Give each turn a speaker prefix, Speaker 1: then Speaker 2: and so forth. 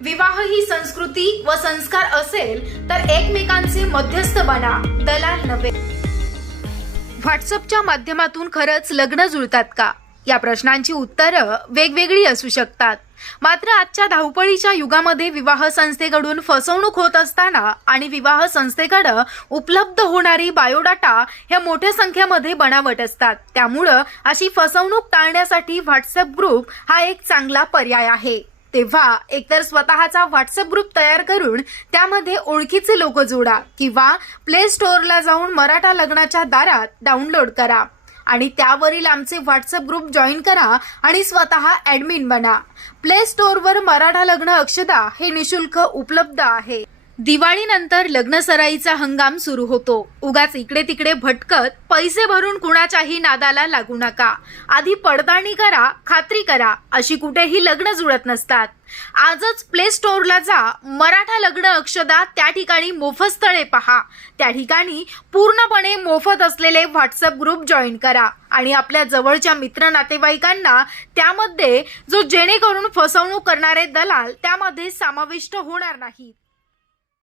Speaker 1: विवाह ही संस्कृती व संस्कार असेल तर एकमेकांचे मध्यस्थ बना. दलाल नव्हे. व्हॉट्सअपच्या माध्यमातून खरंच लग्न जुळतात का? या प्रश्नांची उत्तरं वेगवेगळी असू शकतात. मात्र आजच्या धावपळीच्या युगामध्ये विवाह संस्थेकडून फसवणूक होत असताना आणि विवाह संस्थेकडं उपलब्ध होणारी बायोडाटा ह्या मोठ्या संख्येमध्ये बनावट असतात. त्यामुळं अशी फसवणूक टाळण्यासाठी व्हॉट्सअप ग्रुप हा एक चांगला पर्याय आहे. तेव्हा एकतर स्वतःचा व्हॉट्सअप ग्रुप तयार करून त्यामध्ये ओळखीचे लोक जोडा किंवा प्ले स्टोअरला जाऊन मराठा लग्नाच्या दारात डाउनलोड करा. आणि त्यावरील आमचे व्हॉट्सअप ग्रुप जॉईन करा आणि स्वतः ऍडमिन बना. प्ले स्टोअरवर मराठा लग्न अक्षदा हे निशुल्क उपलब्ध आहे. दिवाळीनंतर लग्न सराईचा हंगाम सुरू होतो. उगाच इकडे तिकडे भटकत पैसे भरून कुणाच्याही नादाला लागू नका. आधी पडताळणी करा खात्री करा अशी कुठेही लग्न जुळत नसतात. आजच प्ले स्टोअरला जा मराठा लग्न अक्षदा त्या ठिकाणी मोफत स्थळे पहा. त्या ठिकाणी पूर्णपणे मोफत असलेले व्हॉट्सअप ग्रुप जॉईन करा आणि आपल्या जवळच्या मित्र नातेवाईकांना त्यामध्ये जो जेणेकरून फसवणूक करणारे दलाल त्यामध्ये समाविष्ट होणार नाहीत.